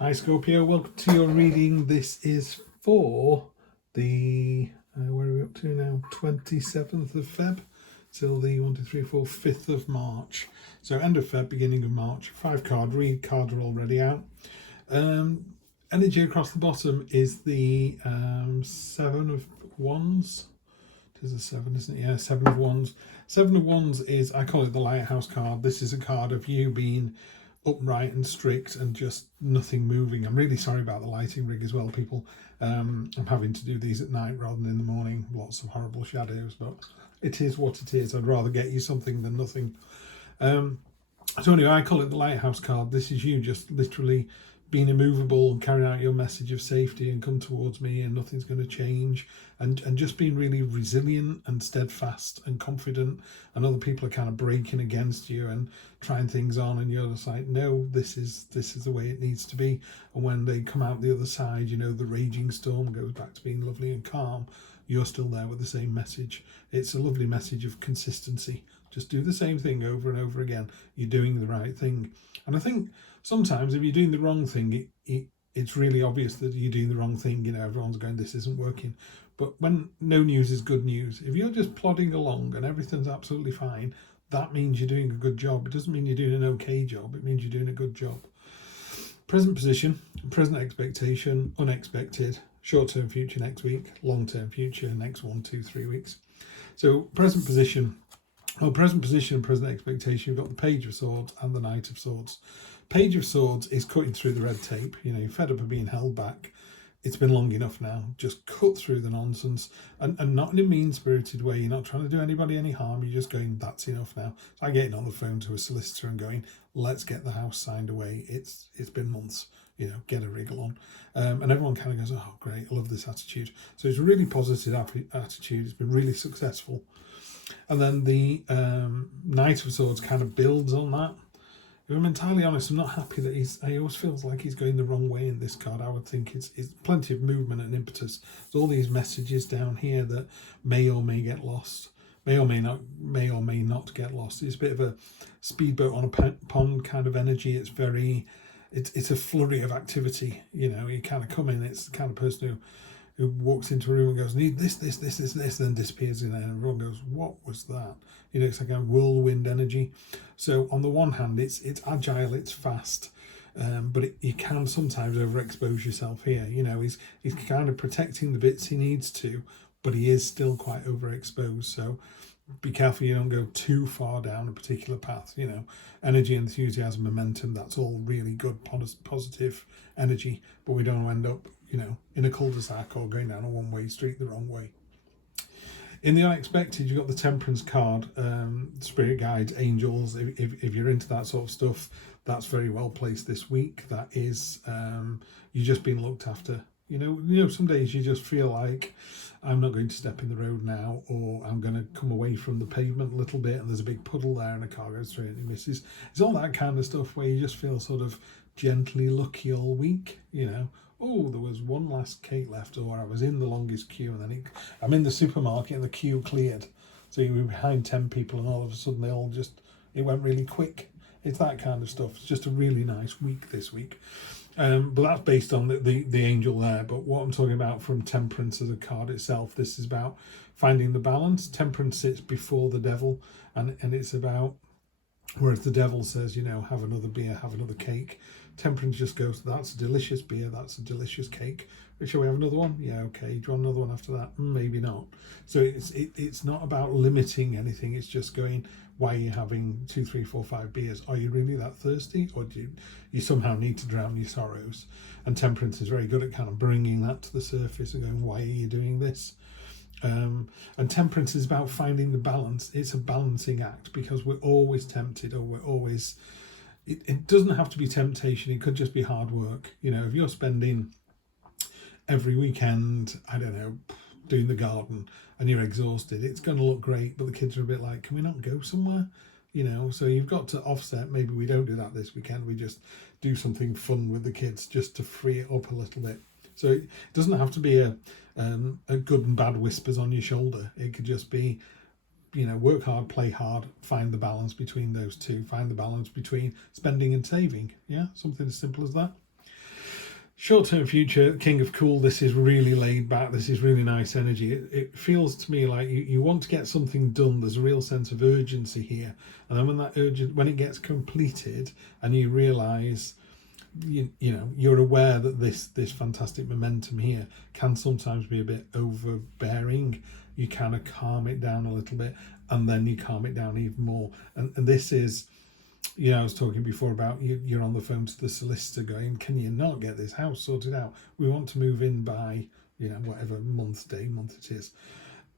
Hi Scorpio, welcome to your reading. This is for the, where are we up to now? 27th of Feb till the 5th of March. So end of Feb, beginning of March. 5 card read, cards are already out. Energy across the bottom is the 7 of Wands. It is a 7, isn't it? Yeah, 7 of Wands. 7 of Wands is, I call it the Lighthouse card. This is a card of you being upright and strict and just nothing moving. I'm really sorry about the lighting rig as well, people. I'm having to do these at night rather than in the morning. Lots of horrible shadows, but it is what it is. I'd rather get you something than nothing. So anyway, I call it the Lighthouse card. This is you just literally being immovable and carrying out your message of safety and come towards me and nothing's going to change, and just being really resilient and steadfast and confident, and other people are kind of breaking against you and trying things on, and you're just like, no, this is the way it needs to be. And when they come out the other side, you know, the raging storm goes back to being lovely and calm, you're still there with the same message. It's a lovely message of consistency. Just do the same thing over and over again. You're doing the right thing. And I think sometimes if you're doing the wrong thing, it's really obvious that you're doing the wrong thing. You know, everyone's going, this isn't working. But when no news is good news, if you're just plodding along and everything's absolutely fine, that means you're doing a good job. It doesn't mean you're doing an okay job. It means you're doing a good job. Present position, present expectation, unexpected, short-term future next week, long-term future next 1, 2, 3 weeks. So present position. Present position and present expectation, you've got the Page of Swords and the Knight of Swords. Page of Swords is cutting through the red tape. You know, you're fed up of being held back. It's been long enough now. Just cut through the nonsense, and not in a mean-spirited way. You're not trying to do anybody any harm. You're just going, that's enough now. It's like getting on the phone to a solicitor and going, let's get the house signed away. It's been months. You know, get a wriggle on. And everyone kind of goes, oh, great, I love this attitude. So it's a really positive attitude. It's been really successful. And then the Knight of Swords kind of builds on that. If I'm entirely honest, I'm not happy that he always feels like he's going the wrong way in this card. I would think it's plenty of movement and impetus. There's all these messages down here that may or may get lost, may or may not get lost. It's a bit of a speedboat on a pond kind of energy. It's a flurry of activity. You know, you kind of come in, it's the kind of person who walks into a room and goes, need this, then disappears in there, and everyone goes, what was that? You know, it's like a whirlwind energy. So on the one hand, it's agile, it's fast, but you can sometimes overexpose yourself here. You know, he's kind of protecting the bits he needs to, but he is still quite overexposed. So be careful you don't go too far down a particular path. You know, energy, enthusiasm, momentum, that's all really good, positive energy, but we don't end up, you know, in a cul-de-sac or going down a one-way street the wrong way. In the unexpected, you've got the Temperance card, spirit guides, angels. If you're into that sort of stuff, that's very well placed this week. That is, you've just been looked after. You know, some days you just feel like, I'm not going to step in the road now, or I'm going to come away from the pavement a little bit and there's a big puddle there and a car goes through it and misses. It's all that kind of stuff where you just feel sort of gently lucky all week, you know. Oh, there was one last cake left, or I was in the longest queue, and then I'm in the supermarket and the queue cleared. So you were behind 10 people and all of a sudden it went really quick. It's that kind of stuff. It's just a really nice week this week. But that's based on the angel there. But what I'm talking about from Temperance as a card itself, this is about finding the balance. Temperance sits before the devil, and it's about, whereas the devil says, you know, have another beer, have another cake, Temperance just goes, that's a delicious beer, that's a delicious cake. Shall we have another one? Yeah, okay. Do you want another one after that? Maybe not. So it's not about limiting anything. It's just going, why are you having 2, 3, 4, 5 beers? Are you really that thirsty, or do you somehow need to drown your sorrows? And Temperance is very good at kind of bringing that to the surface and going, why are you doing this? And Temperance is about finding the balance. It's a balancing act, because we're always tempted, or we're always, it doesn't have to be temptation, it could just be hard work. You know, if you're spending every weekend, I don't know, doing the garden and you're exhausted, it's going to look great, but the kids are a bit like, can we not go somewhere? You know, so you've got to offset. Maybe we don't do that this weekend, we just do something fun with the kids just to free it up a little bit. So it doesn't have to be a good and bad whispers on your shoulder. It could just be, you know, work hard, play hard, find the balance between those two, find the balance between spending and saving. Yeah, something as simple as that. Short-term future, King of Cool, this is really laid back, this is really nice energy. It feels to me like you want to get something done, there's a real sense of urgency here. And then when it gets completed and you realise, you know, you're aware that this fantastic momentum here can sometimes be a bit overbearing, you kind of calm it down a little bit and then you calm it down even more. And this is, you know, I was talking before about you're on the phone to the solicitor going, can you not get this house sorted out? We want to move in by, you know, whatever month it is.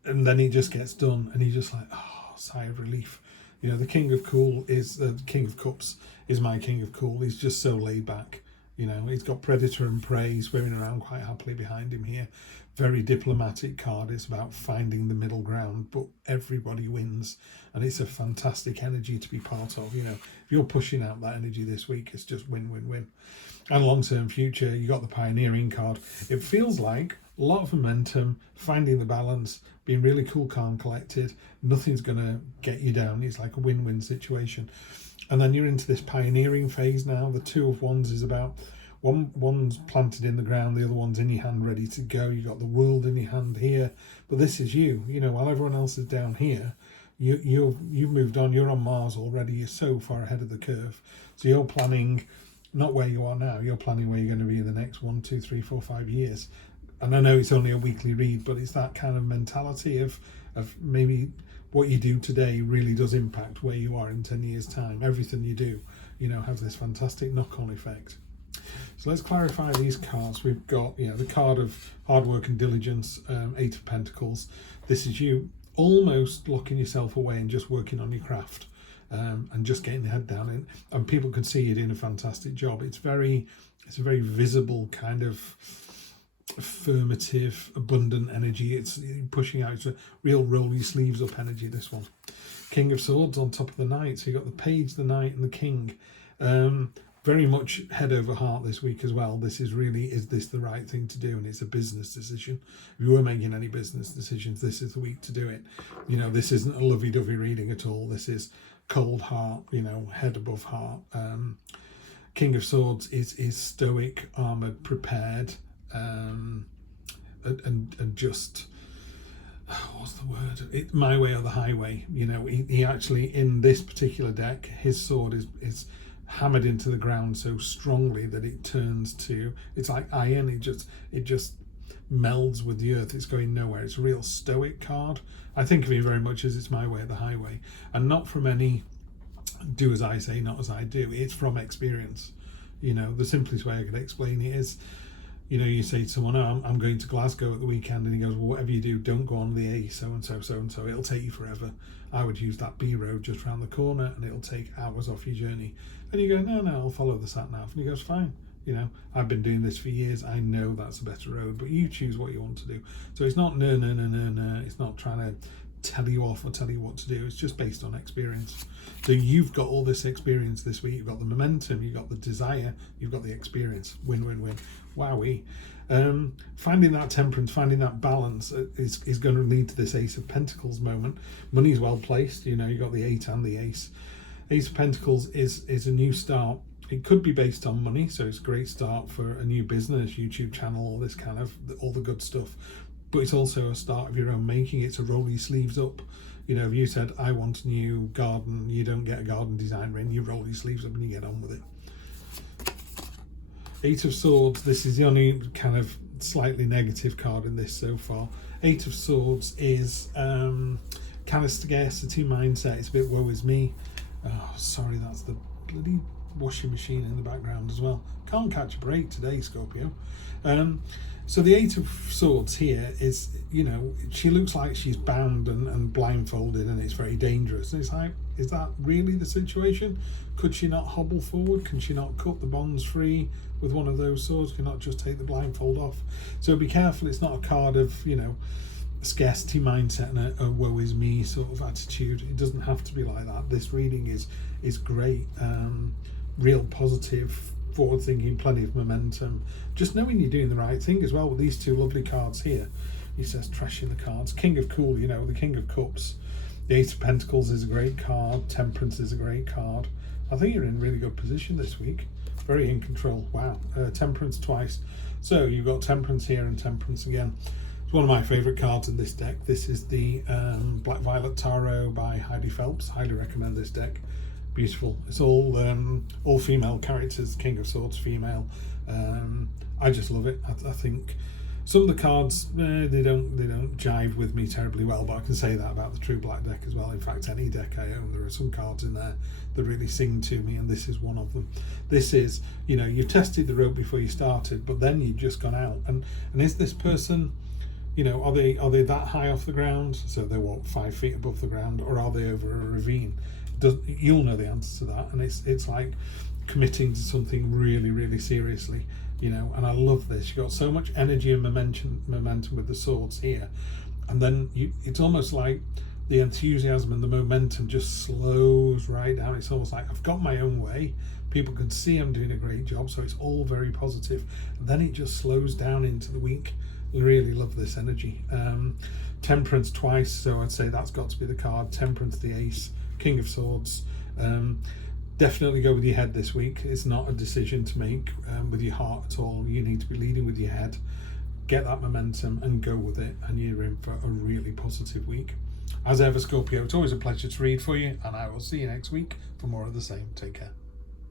And then it just gets done and you're just like, oh, sigh of relief. You know, the King of Cool is the King of Cups is my King of Cool. He's just so laid back. You know, he's got predator and prey swimming around quite happily behind him here. Very diplomatic card. It's about finding the middle ground, but everybody wins. And it's a fantastic energy to be part of. You know, if you're pushing out that energy this week, it's just win, win, win. And long-term future, you got the pioneering card. It feels like a lot of momentum, finding the balance, being really cool, calm, collected. Nothing's going to get you down. It's like a win-win situation. And then you're into this pioneering phase now. The Two of Wands is about one's planted in the ground, the other one's in your hand ready to go. You got the world in your hand here, but this is you. You know, while everyone else is down here, you've moved on. You're on Mars already. You're so far ahead of the curve. So you're planning not where you are now. You're planning where you're going to be in the next 1, 2, 3, 4, 5 years. And I know it's only a weekly read, but it's that kind of mentality of maybe what you do today really does impact where you are in 10 years' time. Everything you do, you know, has this fantastic knock-on effect. So let's clarify these cards. We've got, you know, the card of hard work and diligence, 8 of Pentacles. This is you almost locking yourself away and just working on your craft, and just getting the head down in. And people can see you doing a fantastic job. It's a very visible kind of affirmative, abundant energy. It's pushing out. It's a real roll your sleeves up energy, this one. King of Swords on top of the Knight. So you've got the Page, the Knight and the King. Very much head over heart this week as well. This is really, is this the right thing to do? And it's a business decision. If you were making any business decisions, this is the week to do it. You know, this isn't a lovey-dovey reading at all. This is cold heart, you know, head above heart. King of Swords is stoic, armoured, prepared, and just, what's the word? My way or the highway. You know, he actually, in this particular deck, his sword is hammered into the ground so strongly that it turns to, it's like iron. It just melds with the earth. It's going nowhere. It's a real stoic card. I think of it very much as it's my way or the highway, and not from any do as I say, not as I do. It's from experience. You know, the simplest way I could explain it is, you know, you say to someone, oh, I'm going to Glasgow at the weekend, and he goes, well, whatever you do, don't go on the A so-and-so, it'll take you forever. I would use that B road just around the corner and it'll take hours off your journey. And you go, no, I'll follow the sat-nav. And he goes, fine. You know, I've been doing this for years. I know that's a better road, but you choose what you want to do. So it's not no. It's not trying to tell you off or tell you what to do. It's just based on experience. So you've got all this experience this week. You've got the momentum, you've got the desire, you've got the experience. Win, win, win. Wowee. Finding that temperance, finding that balance is going to lead to this Ace of Pentacles moment. Money's well placed. You know, you got the 8 and the Ace. Ace of Pentacles is a new start. It could be based on money, so it's a great start for a new business, YouTube channel, all this kind of, all the good stuff. But it's also a start of your own making. It's a roll your sleeves up. You know, if you said, I want a new garden, you don't get a garden designer in, you roll your sleeves up and you get on with it. 8 of Swords, this is the only kind of slightly negative card in this so far. 8 of Swords is kind of scarcity mindset. It's a bit woe is me. Oh, sorry, that's the bloody washing machine in the background as well. Can't catch a break today, Scorpio. So the 8 of Swords here is, you know, she looks like she's bound and blindfolded, and it's very dangerous. And it's like, is that really the situation? Could she not hobble forward? Can she not cut the bonds free with one of those swords? Can not just take the blindfold off? So be careful. It's not a card of, you know, scarcity mindset and a woe is me sort of attitude. It doesn't have to be like that. This reading is great. Real positive, forward thinking, plenty of momentum, just knowing you're doing the right thing as well with these two lovely cards here. He says trashing the cards. King of Cool, you know, the King of Cups. The 8 of Pentacles is a great card. Temperance is a great card. I think you're in really good position this week. very in control. Wow. Temperance twice. So you've got Temperance here and Temperance again. It's one of my favourite cards in this deck. This is the Black Violet Tarot by Heidi Phelps. Highly recommend this deck. Beautiful. It's all female characters. King of Swords, female. I just love it. I think some of the cards they don't jive with me terribly well, but I can say that about the True Black deck as well. In fact, any deck I own, there are some cards in there that really sing to me, and this is one of them. This is, you know, you tested the rope before you started, but then you've just gone out, and is this person, you know, are they that high off the ground? So they're what, 5 feet above the ground, or are they over a ravine? You'll know the answer to that, and it's like committing to something really, really seriously, you know. And I love this. You've got so much energy and momentum with the swords here, and then it's almost like the enthusiasm and the momentum just slows right down. It's almost like I've got my own way. People can see I'm doing a great job, so it's all very positive. And then it just slows down into the week. Really love this energy. Temperance twice, so I'd say that's got to be the card. Temperance, the ace, King of Swords. Definitely go with your head this week. It's not a decision to make with your heart at all. You need to be leading with your head. Get that momentum and go with it, and you're in for a really positive week. As ever, Scorpio, it's always a pleasure to read for you, and I will see you next week for more of the same. Take care.